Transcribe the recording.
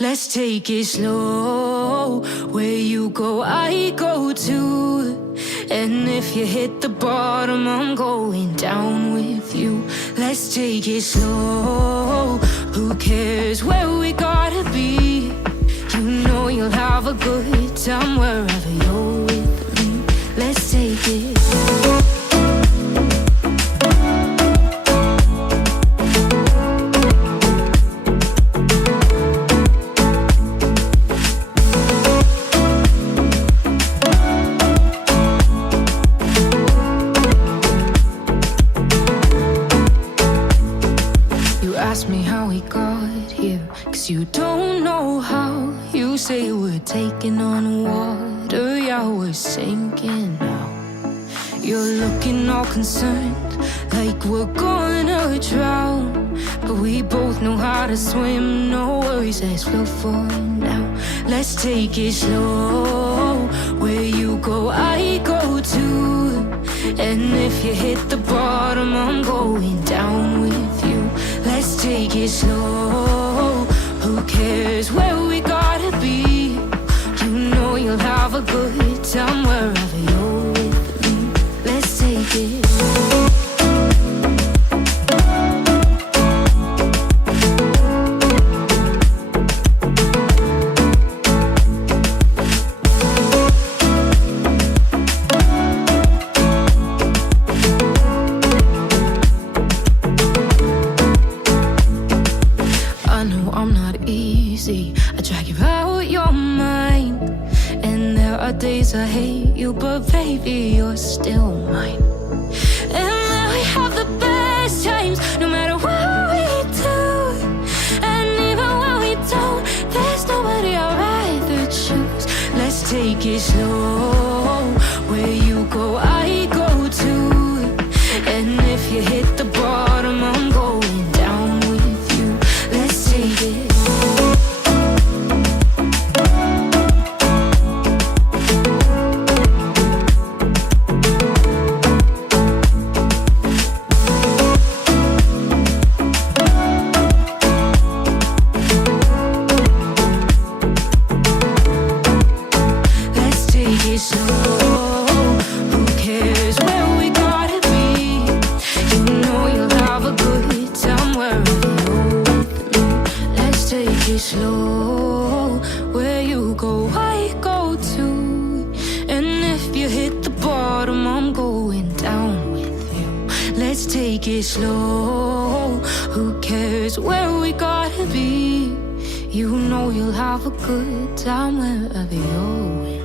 Let's take it slow. Where you go, I go too. And if you hit the bottom, I'm going down with you. Let's take it slow. Who cares where we gotta be? You know you'll have a good time wherever you're with me. Let's take it slow. Ask me how we got here, 'cause you don't know how. You say we're taking on water, yeah, we're sinking now. You're looking all concerned, like we're gonna drown. But we both know how to swim, no worries, let's float for now. Let's take it slow. Where you go, I go too. And if you hit the bottom, I'm going down with you. Let's take it slow. Who cares where we gotta be? You know you'll have a good time wherever you're with me. Let's take it slow. I drag you out your mind, and there are days I hate you, but baby, you're still mine. And then we have the best times, no matter what we do. And even when we don't, there's nobody I'd rather choose. Let's take it slow. Where you go, I go too. And if you hit the bottom, I'm going down with you. Let's take it. Slow, where you go, I go too. And if you hit the bottom, let's take it slow. Who cares where we gotta be? You know you'll have a good time wherever you're with.